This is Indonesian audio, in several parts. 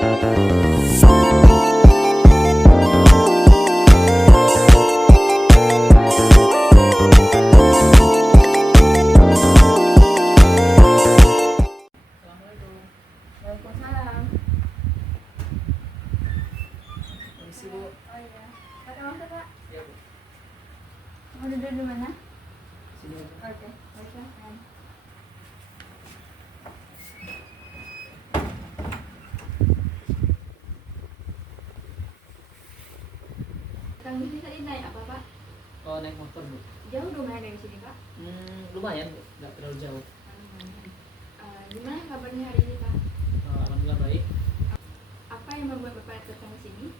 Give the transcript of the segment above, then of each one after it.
Waalaikumsalam. Permisi Bu. Oh iya. Pakai waktu Pak. Iya Bu. Mau duduk di mana? Sini aja. Oke. Silakan. Kang Bisri tadi naik apa Pak? Oh, naik motor Bu. Jauh lumayan dari sini Pak. Lumayan Bu, nggak terlalu jauh. Gimana kabarnya hari ini Pak? Alhamdulillah baik. Apa yang membuat Bapak datang ke sini?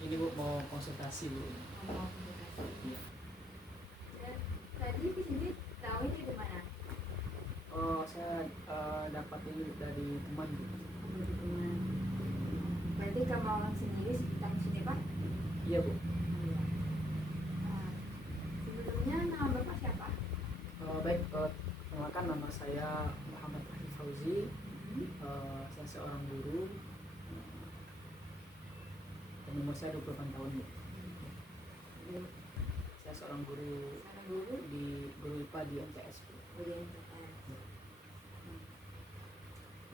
Ini Bu mau konsultasi Bu. Mau konsultasi. Iya. Tadi di sini tahu ini di mana? Oh, saya dapat ini dari teman Bu. Dari teman. Berarti kamu orang sendiri datang ke sini Pak? Iya Bu. Iya. Sebelumnya nama Bapak siapa? Baik, perkenalkan nama saya Muhammad Ahli Fauzi. Saya seorang guru. Dan umur saya 28 tahun Bu. Saya seorang guru Seorang guru di guru IPA di MTS Bu. Ujian PTN.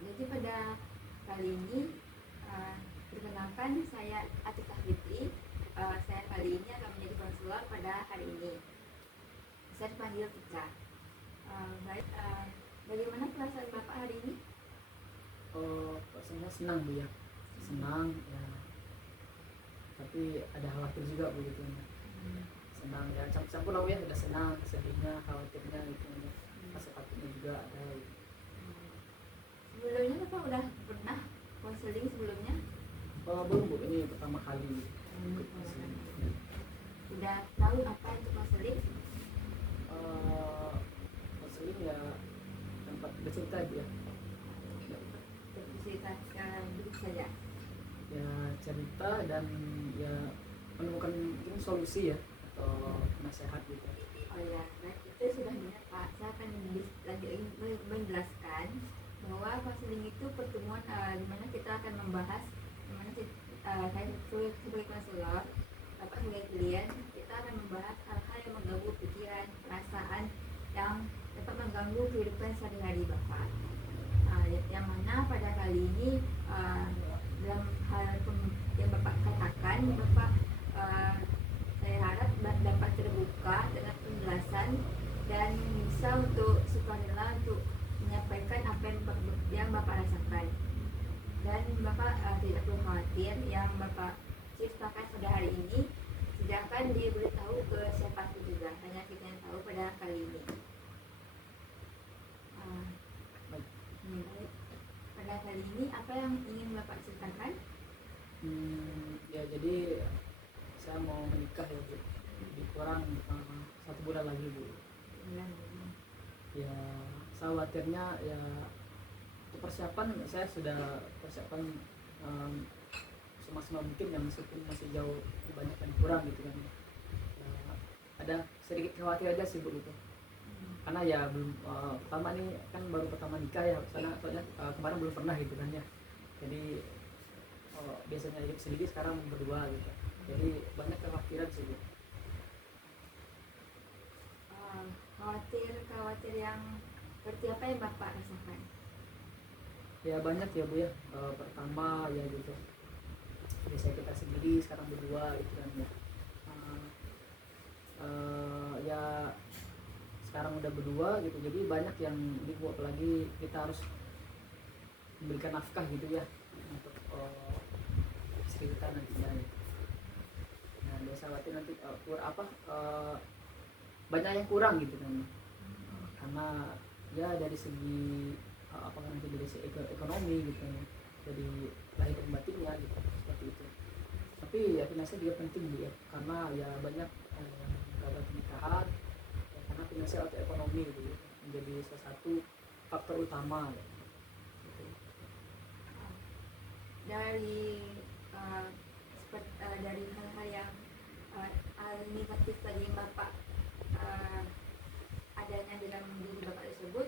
Jadi pada kali ini perkenalkan saya Atikah Fitri. Saya kali ini akan menjadi konselor pada hari ini. Saya dipanggil Tika. Baik, bagaimana perasaan Bapak hari ini? Saya senang Bu ya, senang ya. Tapi ada khawatir juga Bu gitu ya. Senang ya, campur lah ya, ada senang, sedihnya, khawatirnya gitu ya. Rasa takutnya juga ada. Sebelumnya Bapak udah pernah konseling sebelumnya? Belum Bu, ini pertama kali. Udah tahu apa itu konseling? Konseling ya tempat bercerita Bu ya. Cerita begitu saja. Ya cerita dan ya menemukan mungkin solusi ya atau nasihat gitu. Oh ya, baik, itu sudah benar Pak. Saya akan menjelaskan bahwa konseling itu pertemuan di mana kita akan membahas, di mana saya sebagai konselor, Bapak sebagai klien, kita akan membahas hal-hal yang mengganggu pikiran, perasaan yang dapat mengganggu kehidupan sehari-hari Bapak. Yang mana pada kali ini dalam hal yang Bapak katakan, Bapak saya harap dapat terbuka dengan penjelasan dan bisa untuk sukarela untuk menyampaikan apa yang Bapak rasakan. Dan Bapak tidak perlu khawatir yang Bapak ceritakan pada hari ini tidak akan diberitahu ke siapapun juga, hanya kita yang tahu pada kali ini. Pada kali ini apa yang ingin Bapak ceritakan? Ya jadi saya mau menikah ya Bu, lebih kurang 1 bulan lagi Bu. Ya saya khawatirnya ya untuk persiapan saya sudah persiapan semaksimal mungkin ya, meskipun masih jauh banyak dan kurang gitu kan. Ada sedikit khawatir aja sih Bu gitu. Karena ya belum pertama nih kan baru pertama nikah ya, soalnya kemarin belum pernah gitu kan ya. Jadi biasanya hidup sendiri, sekarang berdua gitu. Jadi banyak kekhawatiran sih Bu. Khawatir yang seperti apa yang Bapak rasakan? Ya banyak ya Bu ya. Pertama ya gitu, biasanya kita sendiri, sekarang berdua gitu kan ya. Ya sekarang udah berdua gitu, jadi banyak yang dibuat, apalagi kita harus memberikan nafkah gitu ya untuk istri kita nantinya gitu. Nah biasa khawatir nanti banyak yang kurang gitu kan, karena ya dari segi nanti dari segi ekonomi gitu ya, jadi lahir dan batinnya gitu, seperti itu. Tapi ya finansial juga penting ya, karena ya banyak kabar pernikahan ya, karena finansial atau ekonomi gitu ya, menjadi salah satu faktor utama ya. Gitu. Dari hal-hal yang negatif tadi yang Bapak adanya dalam diri Bapak tersebut,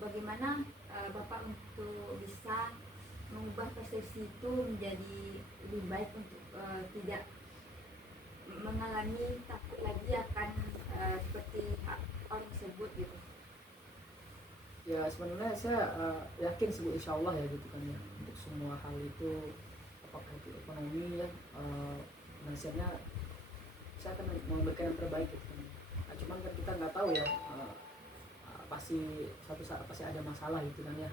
bagaimana Bapak untuk bisa mengubah persepsi itu menjadi lebih baik untuk tidak mengalami takut lagi akan seperti orang tersebut gitu. Ya sebenarnya saya yakin sih Bu, insya Allah ya gitu kan ya, untuk semua hal itu, apakah itu ekonomi ya, mindsetnya saya akan memberikan yang terbaik gitu kan. Nah, cuman kan kita nggak tahu ya, pasti suatu saat pasti ada masalah gitu kan ya,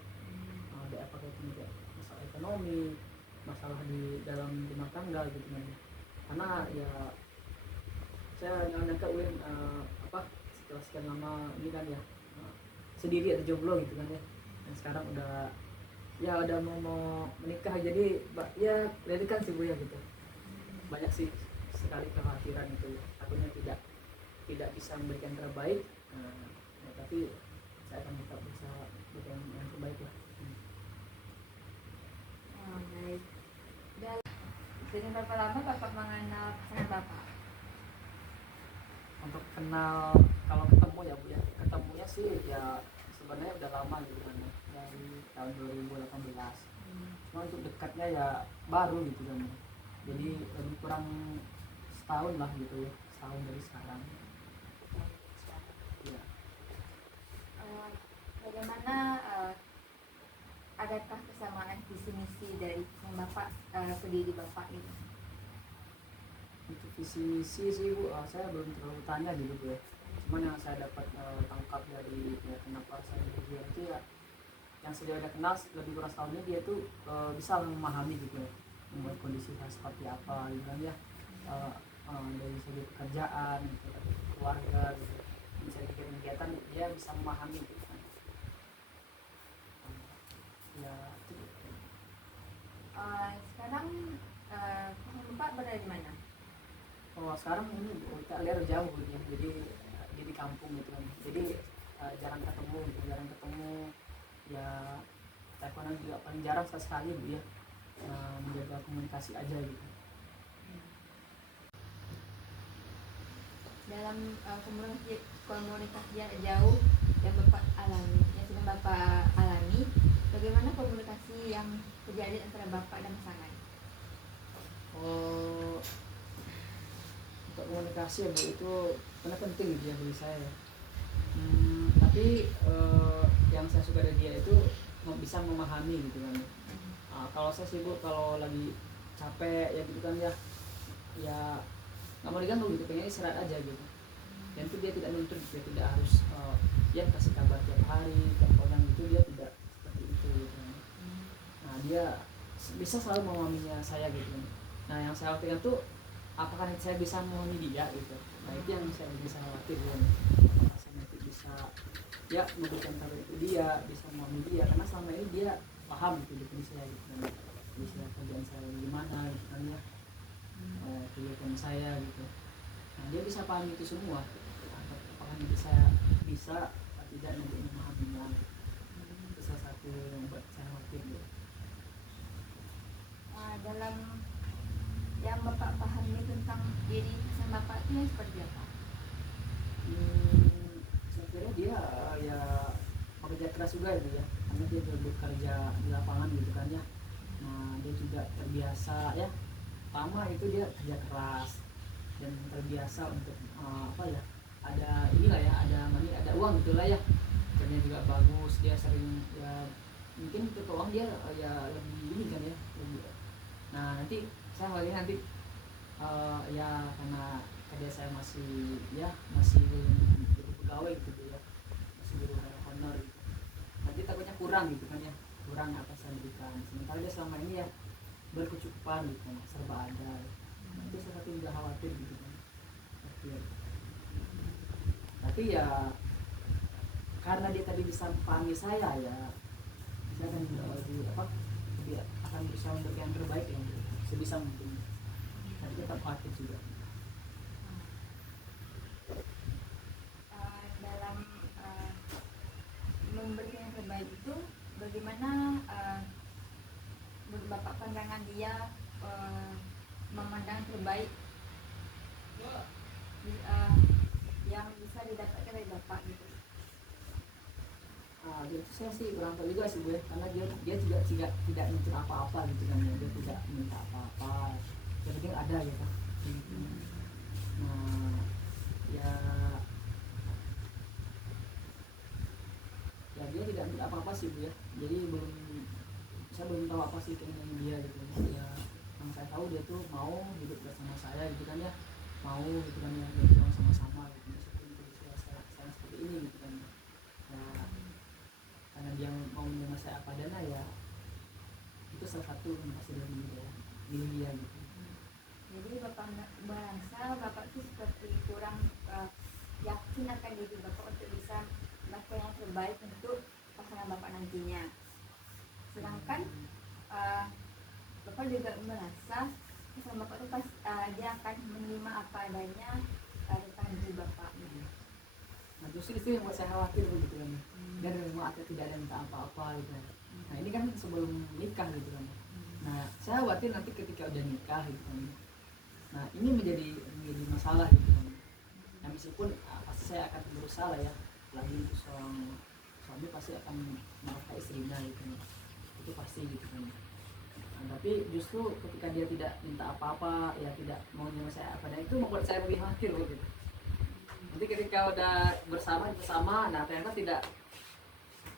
ada apakah itu juga masalah ekonomi, masalah di dalam rumah tangga gitu kan ya. Karena ya saya nggak nyangka Uin setelah sekian lama ini kan ya, sendiri atau jomblo gitu kan ya, dan sekarang udah mau menikah, jadi ya kan sih Bu ya gitu, banyak sih sekali kekhawatiran itu, takutnya tidak bisa memberikan yang terbaik, ya, tapi saya akan tetap bisa berikan yang terbaik lah. Baik. Dan dengan berapa lama Bapak mengenal pasangan Bapak? Untuk kenal, kalau ketemu ya Bu ya, ketemunya sih ya sebenarnya udah lama gitu kan ya, dari tahun 2018. Cuma untuk dekatnya ya baru gitu kan ya, jadi lebih kurang setahun lah gitu ya, setahun dari sekarang ya. Bagaimana adakah kesamaan visi misi dari Bapak ke diri Bapak ini? Untuk visi misi sih Bu, saya belum terlalu tanya gitu Bu ya. Cuman yang saya dapat tangkap dari ya, kenapa saya dia itu ya, yang sudah ada kenal lebih kurang setahun ini, dia tuh bisa memahami gitu ya, membuat kondisi saya seperti apa gitu kan ya, dari segi pekerjaan gitu, keluarga gitu, bisa kegiatan dia bisa memahami gitu kan. Ya itu. Sekarang Bapak berada di mana? Oh sekarang ini kita lihat jauh gitu ya, jadi di kampung gitu kan, jadi jarang ketemu ya, teleponan juga paling jarang sekali Bu ya, menjaga komunikasi aja gitu. Dalam komunikasi yang jauh yang Bapak alami, yang sedang Bapak alami, bagaimana komunikasi yang terjadi antara Bapak dan pasangan? Untuk komunikasi ya Bu, itu benar penting gitu ya bagi saya ya. Tapi yang saya suka dari dia itu bisa memahami gitu kan. Kalau saya sih Bu, kalau lagi capek ya gitu kan ya nggak mau diganggu gitu, pengen istirahat aja gitu. Dan itu dia tidak nuntut, dia tidak harus ya kasih kabar tiap hari, teleponan gitu, dia tidak seperti itu gitu kan. Nah dia bisa selalu memahaminya saya gitu. Nah yang saya khawatirkan tuh, apakah saya bisa memahami dia gitu. Nah itu yang saya bisa khawatir ya. Apakah saya nanti bisa ya memberikan kabar itu dia, bisa memahami dia, karena selama ini dia paham gitu definisi saya gitu kan. Bisa kerjaan saya gimana gitu kan ya, kegiatan saya gitu. Nah dia bisa paham itu semua. Apakah nanti saya bisa atau tidak nanti memahaminya. Itu salah satu yang buat saya khawatir gitu. Dalam yang Bapak pahami tentang diri pasangan Bapak itu yang seperti apa? Saya kira dia ya bekerja keras juga gitu ya, karena dia bekerja di lapangan gitu kan ya. Nah dia juga terbiasa ya, pertama itu dia kerja keras dan terbiasa untuk ada inilah ya, ada uang gitulah ya, kerjanya juga bagus, dia sering ya, mungkin untuk uang dia ya lebih ini kan ya, lebih. Nah nanti saya khawatir nanti ya karena kerja saya masih jadi pegawai gitu ya, masih di honor gitu, nanti takutnya kurang gitu kan ya, kurang apa saya berikan, sementara dia selama ini ya berkecukupan gitu kan, serba ada. Nah, itu saya juga khawatir gitu kan. Tapi ya karena dia tadi bisa memahami saya ya, saya akan akan berusaha memberikan yang terbaik yang sebisa mungkin. Tapi tetap khawatir juga. Dalam memberikan yang terbaik itu, bagaimana Bapak pandangan dia memandang terbaik yang bisa didapatkan dari Bapak gitu? Itu saya sih kurang tahu juga sih Bu ya, karena dia juga tidak minta apa-apa gitu kan ya, dia tidak minta apa-apa, yang penting ada gitu. Nah ya dia tidak minta apa-apa sih Bu ya, jadi saya belum tahu apa sih keinginan dia gitu ya. Yang saya tahu dia tuh mau hidup bersama saya gitu kan ya, mau gitu kan ya, berjuang sama-sama gitu meskipun kondisi saya seperti ini gitu kan ya, karena dia mau menerima saya apa adanya ya, itu salah satu motivasi dari dia gitu. Jadi bapak merasa bapak itu seperti kurang yakin akan diri bapak untuk bisa melakukan yang terbaik untuk pasangan bapak nantinya. Sedangkan bapak juga merasa pasangan bapak itu dia akan menerima apa adanya tentang diri bapak. Nah justru itu yang buat saya khawatir begitu kan, dan memang tidak ada minta apa-apa gitu kan. Nah ini kan sebelum nikah gitu kan. Nah saya khawatir nanti ketika udah nikah gitu kan, nah ini menjadi masalah gitu kan. Nah meskipun pasti saya akan berusaha lah ya, lagi itu seorang suami pasti akan menafkahi istrinya gitu kan, itu pasti gitu kan. Nah, tapi justru ketika dia tidak minta apa-apa ya, tidak mau menerima saya apa, dan itu membuat saya lebih khawatir gitu. Nanti ketika udah bersama, nah ternyata tidak.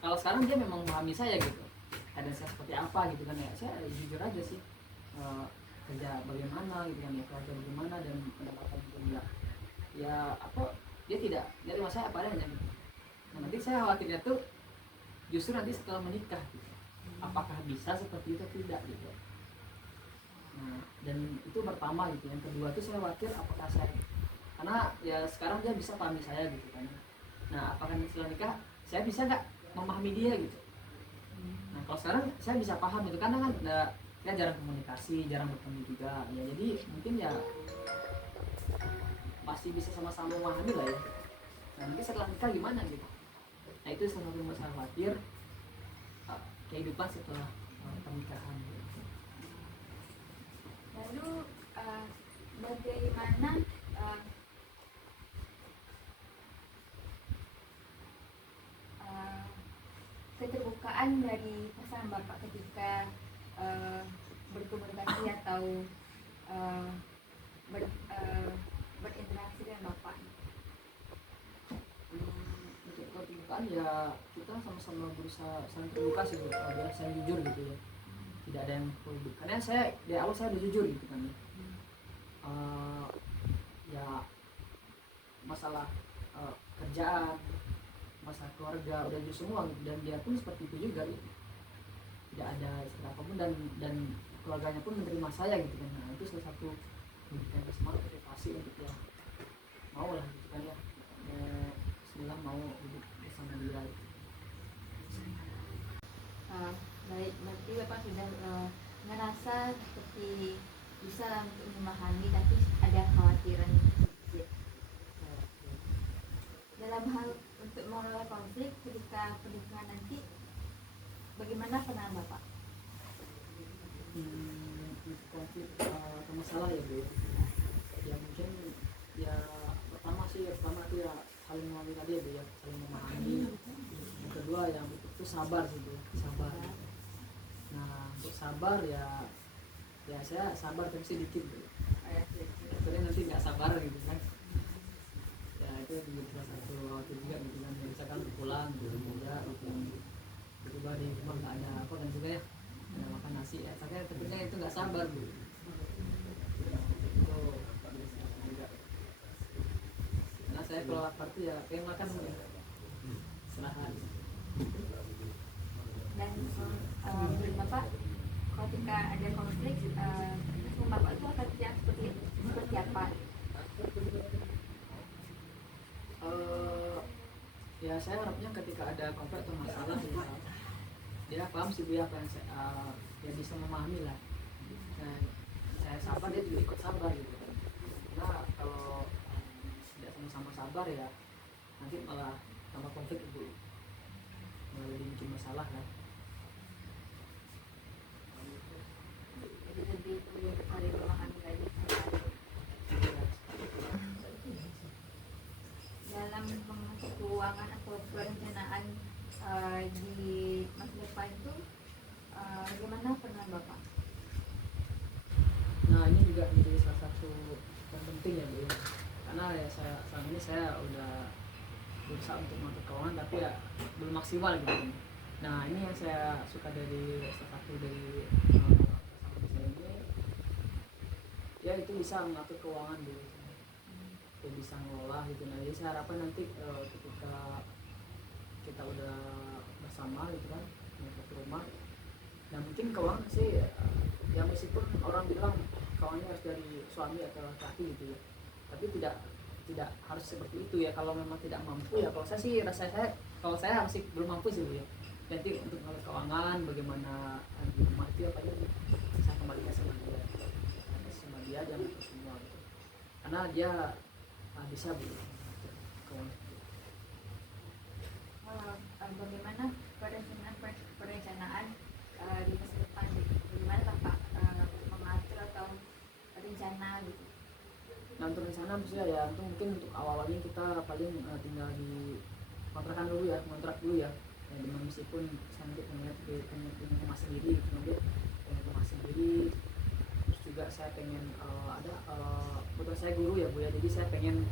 Kalau sekarang dia memang memahami saya gitu, keadaan saya seperti apa gitu kan ya, saya jujur aja sih, kerja bagaimana gitu kan ya, kerja bagaimana dan pendapatan pun ya apa, dia tidak dari saya apa adanya gitu. Nah, nanti saya khawatirnya tuh justru nanti setelah menikah gitu, apakah bisa seperti itu tidak gitu. Nah, dan itu pertama gitu. Yang kedua tuh saya khawatir apakah saya, karena ya sekarang dia bisa pahami saya gitu kan. Nah apakah setelah nikah saya bisa nggak memahami dia gitu. Nah kalau sekarang saya bisa paham gitu, karena kan kita jarang komunikasi, jarang bertemu juga ya, jadi mungkin ya masih bisa sama-sama memahami lah ya. Nah nanti setelah nikah gimana gitu. Nah itu salah satu masalah khawatir, kehidupan setelah pernikahan gitu. Lalu bagaimana keterbukaan dari pasangan bapak ketika berkomunikasi atau berinteraksi dengan bapak? Untuk keterbukaan ya kita sama-sama berusaha saling terbuka sih, ya saling jujur gitu ya, tidak ada yang perlu, karena saya dari awal saya udah jujur gitu kan ya. Ya masalah kerjaan, masalah keluarga udah jujur semua gitu, dan dia pun seperti itu juga gitu. Tidak ada istilah apapun, dan keluarganya pun menerima saya gitu kan. Nah itu salah satu memberikan semangat motivasi untuk ya mau lah gitu kan ya, Bismillah mau hidup bersama dia gitu. Baik, berarti bapak sudah merasa seperti bisa untuk memahami, tapi ada khawatiran sedikit dalam hal untuk mengelola konflik ketika pernikahan nanti. Bagaimana pandangan bapak? Konflik atau masalah ya Bu ya, mungkin ya pertama tuh ya saling memahami tadi ya Bu ya, saling memahami. Yang kedua yang itu sabar sih Bu, sabar. Nah untuk sabar ya saya sabar tapi sedikit Bu, karena nanti nggak sabar gitu kan ya, itu juga salah satu khawatir juga gitu kan. Misalkan pulang muda gitu, tiba-tiba di rumah nggak ada apa kan juga ya, nggak makan nasi ya, tapi tentunya itu nggak sabar Bu. Itu juga, karena saya kalau lapar tuh ya pengen makan ya setelah hari. Dan menurut bapak ketika ada konflik bapak itu akan yang seperti apa? Ya saya harapnya ketika ada konflik atau masalah ya dia paham sih Bu apa yang saya ya bisa memahami lah. Nah, saya sabar, dia juga ikut sabar gitu. Karena kalau tidak sama-sama sabar ya nanti malah tambah konflik itu, malah jadi bikin masalah kan. Jadi lebih saling memahami lagi. Dalam mengatur keuangan atau perencanaan di masa depan itu bagaimana peran Bapak? Nah ini juga menjadi salah satu yang penting ya Bu ya. Karena ya selama ini saya udah berusaha untuk mengatur keuangan tapi ya belum maksimal gitu kan. Nah ini yang saya suka dari salah satu dari sahabat saya ini, ya itu bisa mengatur keuangan gitu, ya bisa ngelola gitu. Nah jadi saya harapkan nanti ketika kita udah bersama gitu kan di satu rumah, nah mungkin keuangan sih ya meskipun orang bilang keuangannya harus dari suami atau laki gitu ya, tapi tidak harus seperti itu ya. Kalau memang tidak mampu ya, kalau saya sih kalau saya masih belum mampu sih Bu ya, nanti untuk mengatur keuangan bagaimana di rumah itu apa aja saya kembalikan sama dia dan semua gitu. Karena dia bisa Bu mengatur keuangan. Bagaimana perencanaan di masa depan gitu? Bagaimana Bapak mengatur atau rencana gitu? Nah untuk rencana maksudnya ya untuk mungkin untuk awal-awalnya kita paling tinggal di kontrak dulu ya, dengan meskipun saya nanti pengen rumah sendiri gitu, nanti pengen rumah sendiri. Terus juga saya pengen ada kebetulan saya guru ya Bu ya, jadi saya pengen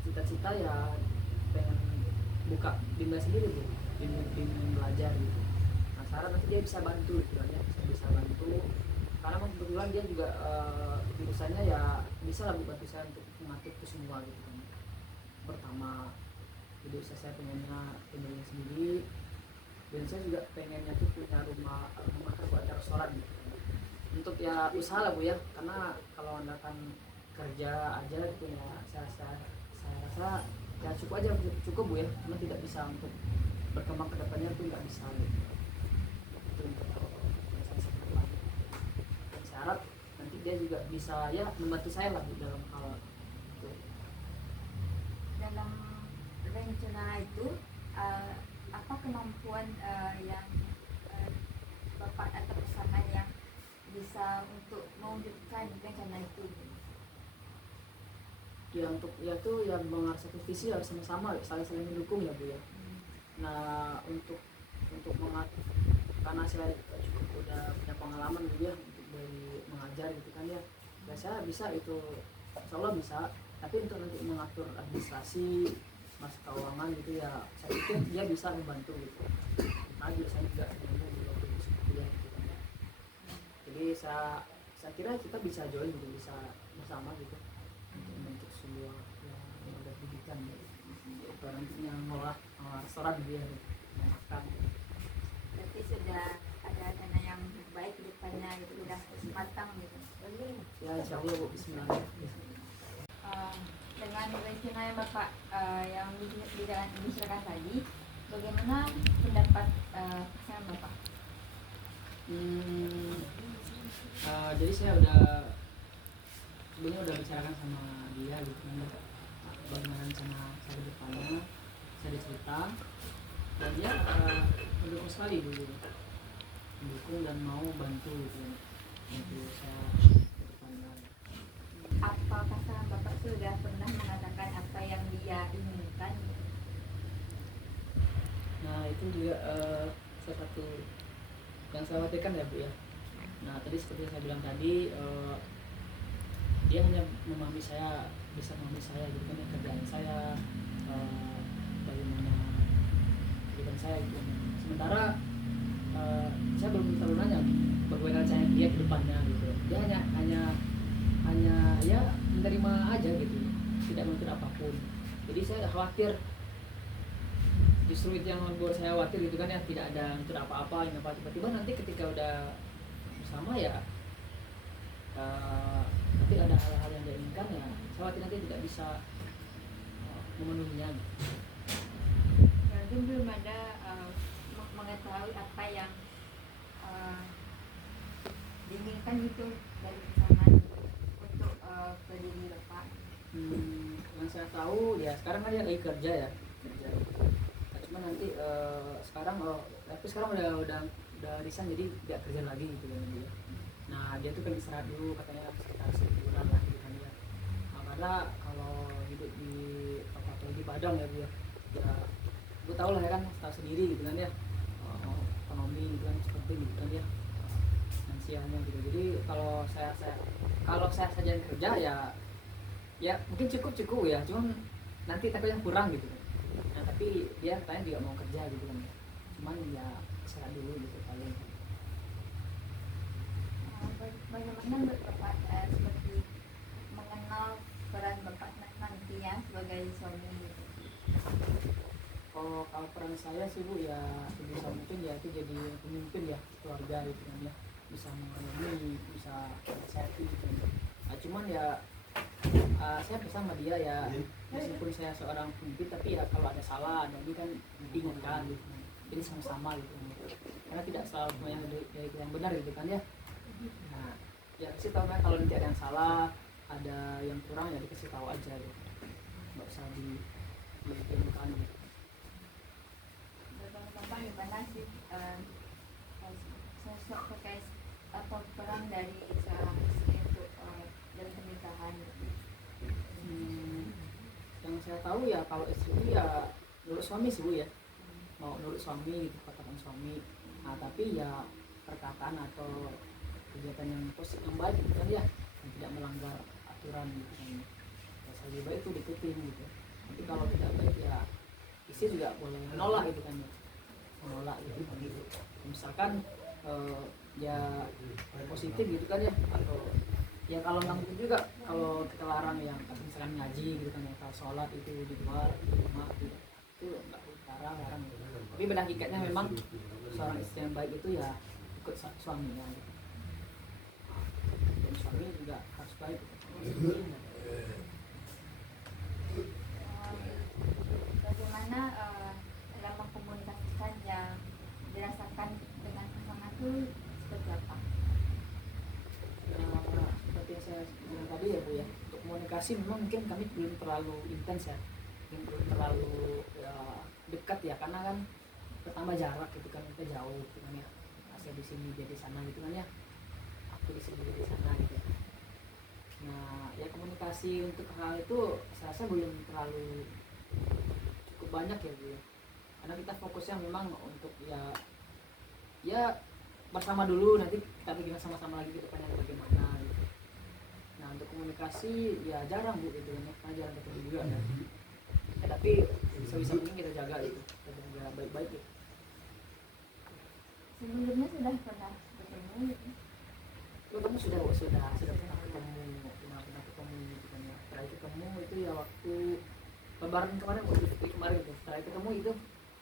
cita-cita ya pengen buka bimbel sendiri Bu, bimbel belajar gitu. Nah saya harap nanti dia bisa bantu gitu kan ya, bisa bantu karena kebetulan dia juga jurusannya ya bisa lah bantu saya untuk mengatur itu semua gitu kan. Pertama jadi saya pengennya sendiri, dan saya juga pengennya tuh punya rumah buat restoran gitu kan. Untuk ya usaha lah Bu ya, karena kalau anda kan kerja aja gitu ya saya rasa ya cukup Bu ya, karena tidak bisa untuk berkembang ke depannya tuh nggak bisa gitu. Itu untuk saya harap nanti dia juga bisa ya membantu saya lah di dalam hal itu. Dalam rencana itu apa kemampuan yang Bapak atau pasangan yang bisa untuk mewujudkan rencana itu? Ya untuk ya tuh yang mengarah satu visi harus sama-sama saling mendukung ya Bu ya. Nah untuk mengatur, karena saya cukup udah punya pengalaman gitu ya untuk dari mengajar gitu kan ya, ya saya bisa itu insya Allah bisa. Tapi untuk nanti mengatur administrasi mas keuangan gitu ya saya pikir dia bisa membantu gitu. Tadi saya juga membantu di waktu kuliah gitu kan ya. Jadi saya kira kita bisa join gitu, bisa bersama gitu untuk membentuk sebuah yang ada pendidikan gitu. Itu nantinya ngolah restoran gitu ya, makan. Berarti sudah ada dana yang baik di depannya gitu, sudah matang gitu. Ya insya Allah Bu, bismillah. Dengan rencana yang Bapak yang dibicarakan tadi, bagaimana pendapat pasangan Bapak? Jadi saya udah sebelumnya udah bicarakan sama dia gitu kan, bagaimana rencana saya ke depannya, saya cerita dan dia mendukung sekali dulu, mendukung dan mau bantu gitu untuk saya ke depannya. Apa pasangan Bapak sudah pernah mengatakan apa yang dia inginkan? Nah itu juga salah satu yang saya khawatirkan ya Bu ya. Nah tadi seperti yang saya bilang tadi, dia hanya memahami saya, bisa memahami saya gitu kan ya, kerjaan saya, bagaimana kehidupan saya gitu. Sementara saya belum terlalu nanya bagaimana caranya dia ke depannya gitu. Dia hanya ya menerima aja gitu, tidak menuntut apapun. Jadi saya khawatir, justru itu yang membuat saya khawatir gitu kan ya, tidak ada menuntut apa-apa, yang apa tiba-tiba nanti ketika udah bersama ya nanti ada hal-hal yang dia inginkan ya saya khawatir nanti tidak bisa memenuhinya. Mungkin belum ada mengetahui apa yang diinginkan gitu dari pasangan untuk ke diri Bapak. Yang saya tahu ya sekarang kan dia lagi kerja ya, nah, cuma nanti sekarang tapi sekarang udah resign, jadi tidak kerja lagi gitu kan dia. Nah dia tuh kan istirahat dulu katanya sekitar sebulan lah gitu kan ya. Nah, karena kalau hidup di apa di Padang ya dia ya gue tau lah ya kan, tahu sendiri gitu kan ya, ekonomi gitu kan seperti gitu kan ya, finansialnya gitu. Jadi kalau saya saja yang kerja ya mungkin cukup ya, cuman nanti takutnya kurang gitu kan. Nah tapi dia katanya juga mau kerja gitu kan, cuman ya istirahat dulu gitu paling. Bagaimana Bapak seperti mengenal peran Bapak nanti ya sebagai suami gitu? Oh, kalau peran saya sih Bu ya sebisa mungkin ya itu jadi pemimpin ya keluarga gitu kan ya, bisa mengayomi, bisa menasihati gitu. Nah, cuman ya saya pesan sama dia ya, meskipun saya seorang pemimpin tapi ya kalau ada salah ada ini kan diingatkan gitu. Jadi sama-sama gitu. Karena tidak selalu yang yang benar gitu kan ya. Nah, ya kasih tahu kan kalau nanti ada yang salah, ada yang kurang ya dikasih tahu aja gitu. Nggak usah diingatkan gitu. Bapak gimana sih sosok terkait atau peran dari seorang istri untuk dalam pernikahan? Yang saya tahu ya kalau istri itu ya nurut suami sih Bu ya, mau nurut suami gitu, perkataan suami. Nah tapi ya perkataan atau kegiatan yang positif yang baik gitu kan ya, yang tidak melanggar aturan gitu kan, ya lebih baik itu diikutin gitu. Nanti kalau tidak baik ya istri juga boleh menolak gitu kan ya, menolak gitu kan gitu. Misalkan ya positif gitu kan ya, atau ya kalau nggak mungkin juga kalau kita larang yang misalkan ngaji gitu kan ya, kalau sholat itu di luar di rumah gitu, itu nggak larang gitu. Tapi pada hakikatnya memang seorang istri yang baik itu ya ikut suaminya gitu. Dan suami juga harus baik gitu. Bagaimana dalam mengkomunikasikan yang dirasakan dengan pasangan itu seperti apa? Seperti yang saya bilang tadi ya Bu ya, untuk komunikasi memang mungkin kami belum terlalu intens ya, belum terlalu dekat ya, karena kan pertama jarak gitu kan, kita jauh gitu kan ya, saya di sini dia di sana gitu kan ya, aku di sini dia di sana gitu. Nah ya komunikasi untuk hal itu saya rasa belum terlalu cukup banyak ya Bu ya, karena kita fokusnya memang untuk ya bersama dulu, nanti kita bikin sama-sama lagi ke depannya bagaimana gitu. Nah untuk komunikasi ya jarang Bu gitu ya, karena jarang ketemu juga ya. Ya tapi sebisa mungkin kita jaga gitu, kita jaga baik-baik gitu. Sebelumnya sudah pernah bertemu gitu? Kamu sudah pernah ketemu gitu kan ya. Terakhir ketemu itu ya waktu Lebaran kemarin, waktu kemarin gitu. Terakhir ketemu itu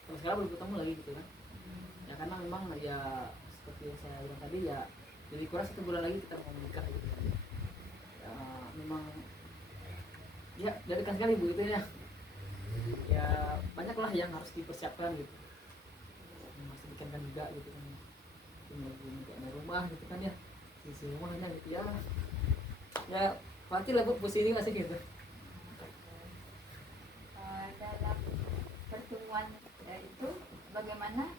sampai sekarang belum ketemu lagi gitu kan. Ya karena memang ya seperti yang saya bilang tadi ya, jadi kurang 1 bulan lagi kita mau menikah gitu kan. Ya memang ya dari kan sekali Bu itu ya. Ya banyaklah yang harus dipersiapkan gitu. Masih bikinkan juga gitu kan. Ini rumah gitu kan ya. Isi rumahnya gitu ya pasti lah Bu pusing masih gitu. Dalam pertemuan itu bagaimana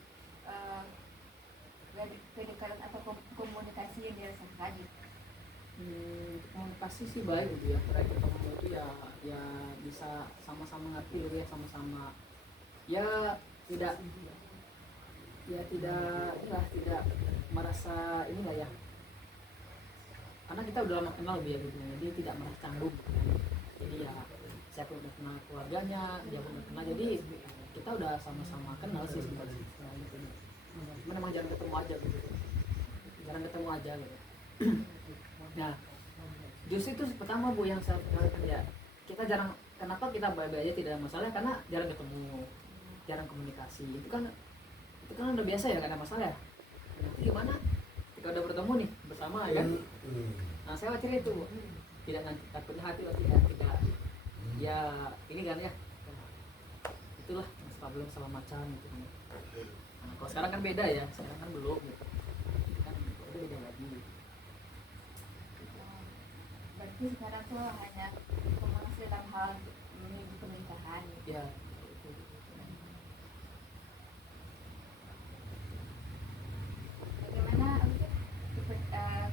dari kedekatan atau komunikasi yang dirasakan gitu? Komunikasi sih baik gitu ya, terakhir ketemu itu ya bisa sama-sama ngerti gitu ya, sama-sama ya tidak merasa inilah ya, karena kita udah lama kenal dia gitu, jadi tidak merasa canggung gitu. Jadi ya saya pun udah kenal keluarganya, dia pun udah kenal, jadi kita udah sama-sama kenal sih sebenarnya gitu. Memang jarang ketemu aja gitu, Nah justru itu pertama Bu yang saya perhatikan ya, kita jarang, kenapa kita baik-baik aja tidak ada masalah, karena jarang ketemu, jarang komunikasi. Itu kan udah biasa ya, gak ada masalah ya. Nanti gimana kita udah bertemu nih bersama ya kan. Nah saya khawatir itu Bu, tidak nanti takutnya hati tidak ya ini kan ya, itulah problem sama macan gitu kan. Nah, kalau sekarang kan beda ya, sekarang kan belum gitu kan, beda lagi. Berarti sekarang tuh hanya komunikasi dalam hal menuju pernikahan gitu. Ya Bagaimana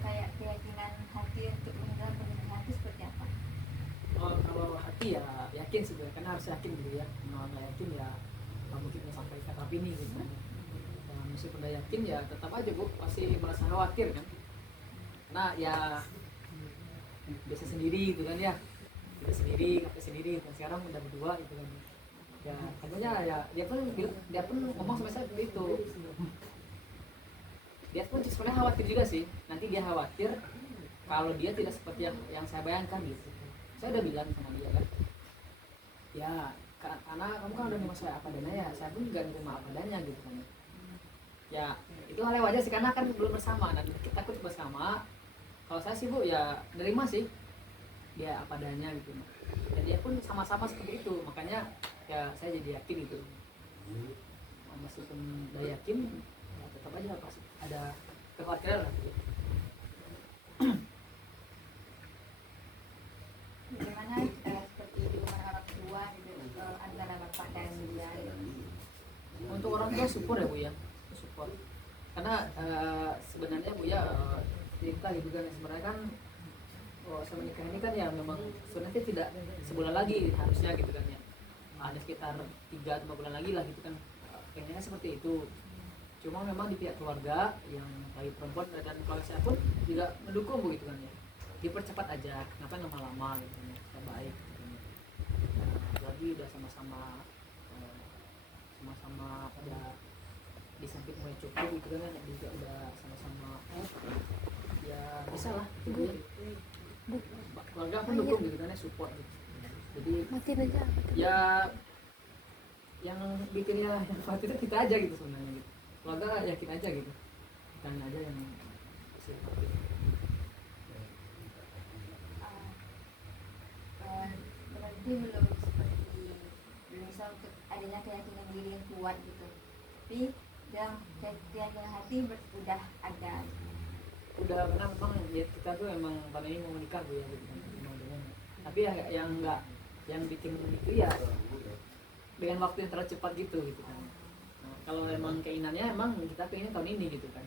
kayak keyakinan hati untuk menjalani pernikahan itu seperti apa? kalau hati ya yakin sih, karena harus yakin gitu ya. Kalau nggak yakin ya nggak mungkin nggak sampai ke tahap ini gitu. Dan meskipun udah yakin ya tetap aja Bu pasti merasa khawatir kan, karena ya biasa sendiri gitu kan ya, tidak sendiri, ngapain sendiri, dan sekarang udah berdua gitu kan ya. Tentunya ya dia pun ngomong sama saya seperti itu. Dia pun sebenarnya khawatir juga sih, nanti dia khawatir kalau dia tidak seperti yang saya bayangkan gitu. Saya udah bilang sama dia kan, ya karena kamu kan udah nerima saya apa adanya ya, saya pun juga nerima apa adanya gitu kan ya. Itu hal yang wajar sih, karena kan belum bersama dan kita takut bersama. Kalau saya sih Bu ya nerima sih dia apa adanya gitu, dan dia pun sama-sama seperti itu, makanya ya saya jadi yakin gitu. Meskipun udah yakin ya tetap aja pasti ada kekhawatiran lah gitu. Bagaimana seperti hubungan orang tua gitu, antara bapak dan dia gitu? Untuk orang tua support ya Bu ya, support. Karena sebenarnya Bu ya cerita gitu kan, sebenarnya kan saya menikah ini kan ya memang sebenarnya tidak sebulan lagi harusnya gitu kan ya, ada sekitar 3 atau 4 bulan lagi lah gitu kan, pengennya seperti itu. Cuma memang di pihak keluarga yang dari perempuan dan keluarga saya pun juga mendukung Bu gitu kan ya, dipercepat aja, kenapa lama-lama gitu kan ya, kita baik gitu kan ya. Apalagi udah sama-sama pada di samping mulai cukup gitu kan ya, juga udah sama-sama ya bisa lah gitu ya. Keluarga pun dukung gitu kan ya, support gitu. Jadi ya yang bikin ya yang khawatir itu kita aja gitu sebenarnya gitu. Keluarga yakin aja gitu, kita aja yang khawatir. Berarti belum seperti belum bisa untuk adanya keyakinan diri yang kuat gitu, tapi yang keyakinan hati udah ada. Udah pernah memang ya, kita tuh emang pada ini mau menikah Bu ya gitu kan, memang dengan. Tapi yang enggak, yang bikin itu ya dengan waktu yang terlalu cepat gitu kan. Nah, kalau emang keinginannya emang kita pengen tahun ini gitu kan.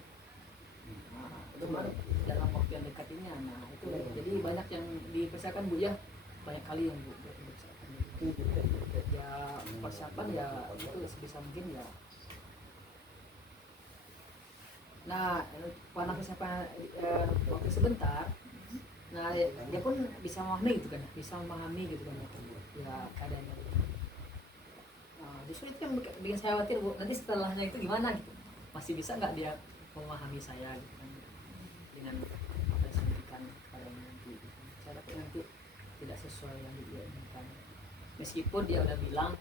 Nah, itu baru dalam waktu yang dekat ini. Nah itu jadi banyak yang dipersiapkan Bu ya, banyak kali yang Bu dipersiapkan ya, persiapan ya itu sebisa mungkin ya. Nah karena persiapan waktu sebentar, nah dia pun bisa memahami gitu kan, bisa memahami gitu kan ya keadaannya. Nah, justru itu yang bikin saya khawatir Bu, nanti setelahnya itu gimana gitu, masih bisa nggak dia memahami saya gitu kan, dengan apa yang saya berikan kepadanya nanti gitu. Saya takut nanti tidak sesuai yang dia inginkan, meskipun dia udah bilang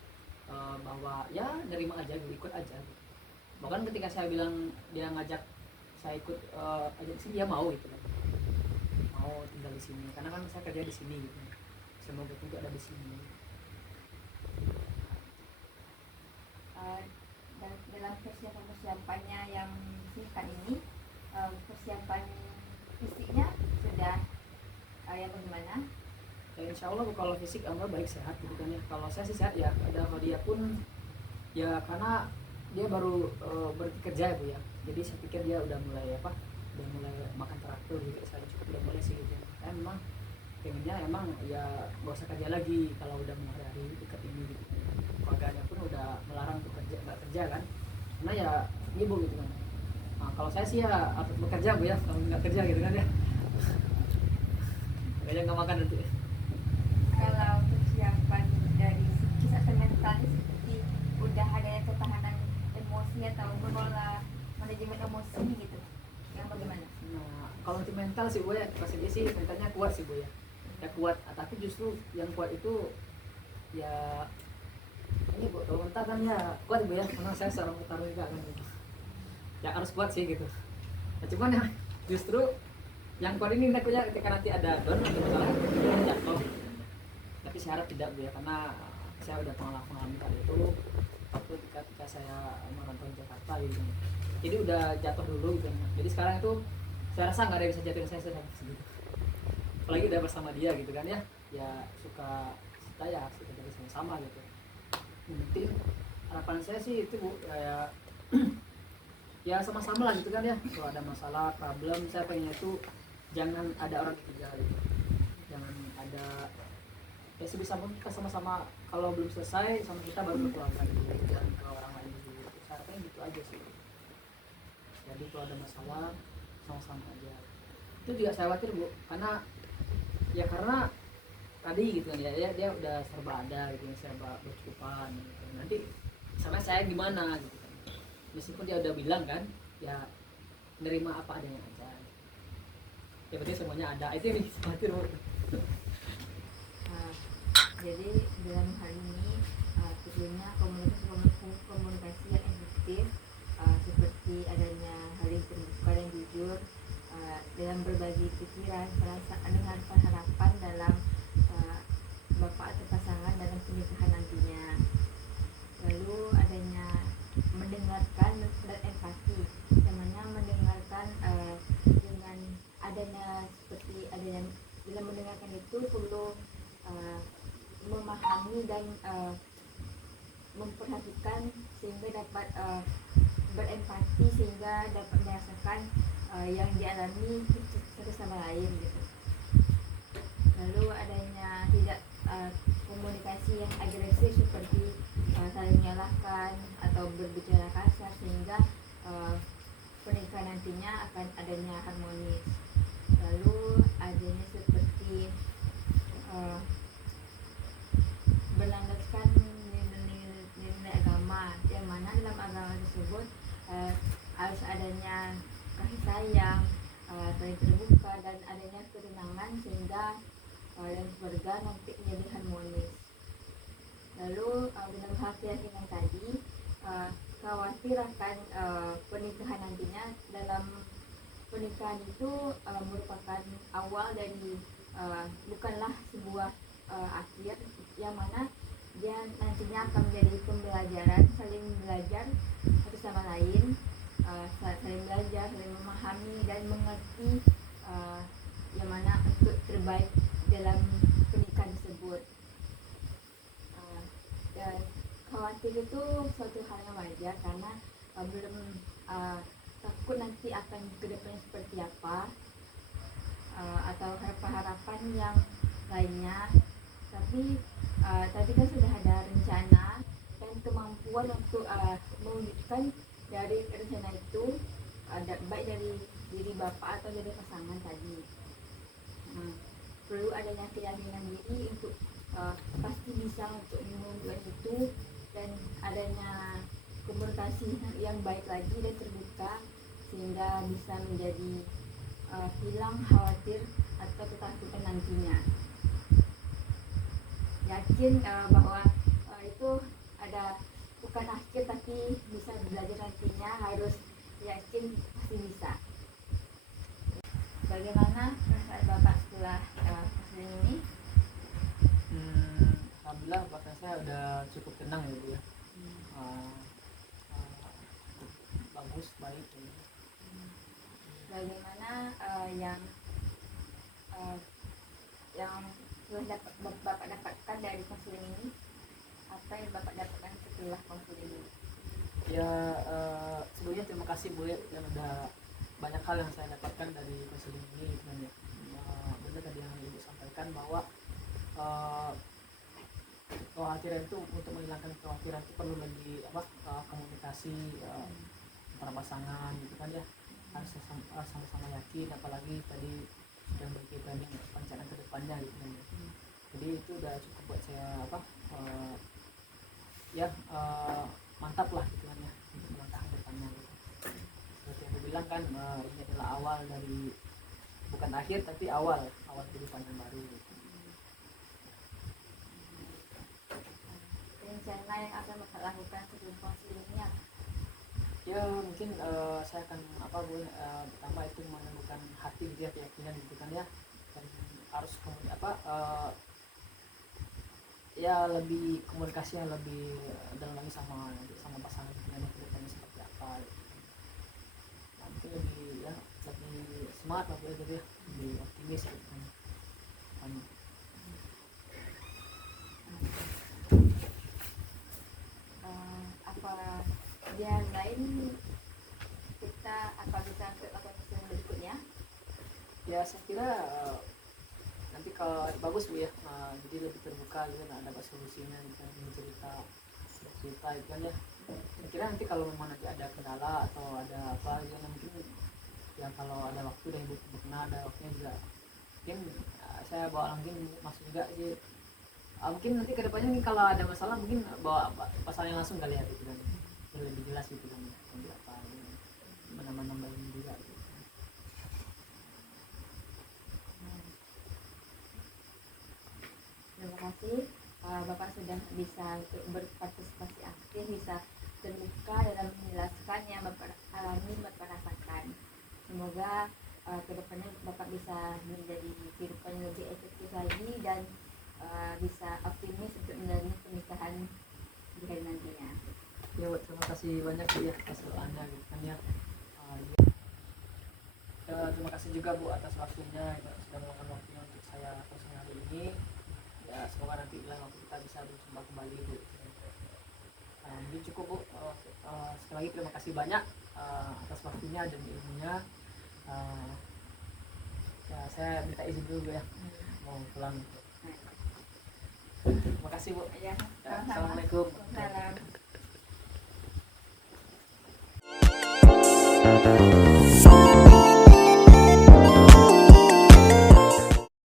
bahwa ya nerima aja, ikut aja gitu. Bahkan ketika saya bilang dia ngajak saya ikut ajak sini, dia mau gitu kan, mau tinggal di sini karena kan saya kerja di sini gitu, semoga juga ada di sini. Dalam persiapannya yang singkat ini, persiapan fisiknya sudah yang bagaimana? Ya insya Allah kalau fisik Allah baik sehat gitu kan ya. Kalau saya sih sehat ya, ada kalau dia pun ya karena dia baru bekerja ya Bu ya. Jadi saya pikir dia udah mulai makan teratur gitu. Saya cukup udah mulai sih gitu. Saya memang pengennya emang ya gak usah kerja lagi kalau udah menghadapi dekat ini gitu. Keluarganya pun udah melarang untuk nggak kerja kan, karena ya ibu gitu kan. Nah, kalau saya sih ya harus bekerja Bu ya, kalau nggak kerja gitu kan ya kayaknya nggak makan nanti. Kalau persiapan dari kisah mentalnya seperti udah adanya ketahanan emosi atau mengelola manajemen emosi gitu, yang bagaimana? Nah, kalau untuk mental sih Bu ya, pasti dia sih mentalnya kuat sih Bu ya. Ya kuat, tapi justru yang kuat itu ya ini Bu, kalau mental kan ya kuat Bu ya, karena saya seorang petarung juga kan gitu. Ya harus kuat sih gitu. Nah, cuman ya justru yang kuat ini takutnya ketika nanti ada down atau masalah dia jatuh. Tapi saya harap tidak Bu ya, karena saya udah pengalaman kali itu waktu ketika saya merantau di Jakarta gitu. Jadi udah jatuh dulu gitu. Jadi sekarang itu saya rasa nggak ada yang bisa jatuhin saya segitu. Apalagi udah bersama dia gitu kan ya. Ya suka kita jadi sama-sama gitu. Yang penting harapan saya sih itu Bu ya ya sama-sama lah gitu kan ya. Kalau ada masalah, problem, saya pengennya itu jangan ada orang ketiga gitu. Jangan ada ya sebisa mungkin kita sama-sama, kalau belum selesai sama kita baru berkeluarga dulu, jangan ke orang lain dulu. Caranya gitu aja sih. Jadi kalau ada masalah sama-sama aja. Itu juga saya khawatir Bu, karena tadi gitu kan ya, dia udah serba ada gitu, serba bercukupan gitu. Nanti sama saya gimana gitu kan, meskipun dia udah bilang kan ya nerima apa adanya aja, yang penting semuanya ada, itu yang bikin khawatir Bu. Nah, jadi dalam hal ini tentunya komunikasi yang efektif seperti adanya saling terbuka dan jujur dalam berbagi pikiran, perasaan dengan harapan dalam bapak atau pasangan dalam pernikahan nantinya. Lalu adanya mendengarkan dan empati, yang mana mendengarkan dengan adanya seperti adanya dalam mendengarkan itu perlu memahami dan memperhatikan sehingga dapat berempati, sehingga dapat merasakan yang dialami satu sama lain gitu. Lalu adanya tidak komunikasi yang agresif seperti saling menyalahkan atau berbicara kasar, sehingga pernikahan nantinya akan adanya harmonis. Lalu adanya seperti berlandaskan nilai agama, yang mana dalam agama tersebut harus adanya kasih sayang, saling terbuka, dan adanya ketenangan sehingga dalam keluarga nanti menjadi harmonis. Lalu dalam hal keyakinan tadi, khawatir akan pernikahan nantinya. Dalam pernikahan itu merupakan awal dari bukanlah sebuah akhir, yang mana dia nantinya akan menjadi pembelajaran, saling belajar satu sama lain, saling belajar, saling memahami dan mengerti yang mana untuk terbaik dalam pernikahan tersebut. Dan khawatir itu suatu hal yang wajar, karena belum takut nanti akan kedepannya seperti apa, atau harapan-harapan yang lainnya. Tapi kan sudah ada rencana dan kemampuan untuk mewujudkan dari rencana itu, baik dari diri bapak atau dari pasangan tadi. Perlu adanya keyakinan diri untuk pasti bisa untuk mewujudkan itu, dan adanya komunikasi yang baik lagi dan terbuka, sehingga bisa menjadi hilang khawatir atau ketakutan nantinya. Yakin bahwa itu ada bukan akhir, tapi bisa belajar nantinya, harus yakin pasti bisa. Bagaimana perasaan bapak setelah kasus ini? Alhamdulillah bahkan saya udah cukup tenang ya Bu ya. Bagus, baik ya. Bagaimana yang sudah bapak dapatkan dari konseling ini? Apa yang bapak dapatkan setelah konseling ini? Ya sebelumnya terima kasih Bu ya, yang udah banyak hal yang saya dapatkan dari konseling ini kan ya. Benar tadi yang Ibu sampaikan bahwa kekhawatiran itu, untuk menghilangkan kekhawatiran itu perlu lagi komunikasi antara pasangan gitu kan ya, harus sama-sama yakin, apalagi tadi sudah berkaitan dengan perencanaan ke depannya gitu kan ya. Jadi itu udah cukup buat saya mantap lah gitu kan ya, untuk melangkah ke depannya gitu. Seperti yang saya bilang kan, ini adalah awal dari, bukan akhir tapi awal kehidupan yang baru gitu. Rencana yang akan bapak lakukan sebelum konseling ini apa? Ya mungkin saya akan pertama itu menemukan hati dia, keyakinan gitu kan ya, dan harus ya lebih komunikasi yang lebih dalam lagi sama pasangan dengan kedepannya seperti apa gitu. Nah, mungkin lebih smart lah gitu ya, lebih optimis gitu kan. Apa pilihan lain kita akan bisa lakukan yang berikutnya? Ya saya kira nanti bagus Bu ya. Jadi lebih terbuka gitu, ada solusinya gitu, cerita itu kan ya. Kira nanti kalau memang nanti ada kendala atau ada apa gitu, mungkin ya kalau ada waktu dan ibu pernah ada waktunya juga mungkin saya bawa mungkin masuk juga sih. Mungkin nanti kedepannya nih kalau ada masalah mungkin bawa pasalnya langsung kali ya gitu kan, biar lebih jelas gitu kan apa menambah-nambahin juga gitu. Terima kasih Bapak sudah bisa untuk berpartisipasi aktif, bisa terbuka dalam menjelaskan yang Bapak alami, Bapak rasakan. Semoga kedepannya Bapak bisa menjadi kehidupan yang lebih efektif lagi dan bisa optimis untuk menjalani pernikahan di hari nantinya. Ya Bu, terima kasih banyak Bu ya atas doanya gitu kan ya. Terima kasih juga Bu atas waktunya ya, sudah meluangkan waktunya untuk saya posting hari ini. Ya semoga nanti lain waktu kita bisa berjumpa kembali Bu. Mungkin cukup Bu. Sekali lagi terima kasih banyak atas waktunya dan ilmunya. Ya saya minta izin dulu ya, mau pulang. Terima kasih Bu. Ya, sama-sama. Assalamualaikum. Salam.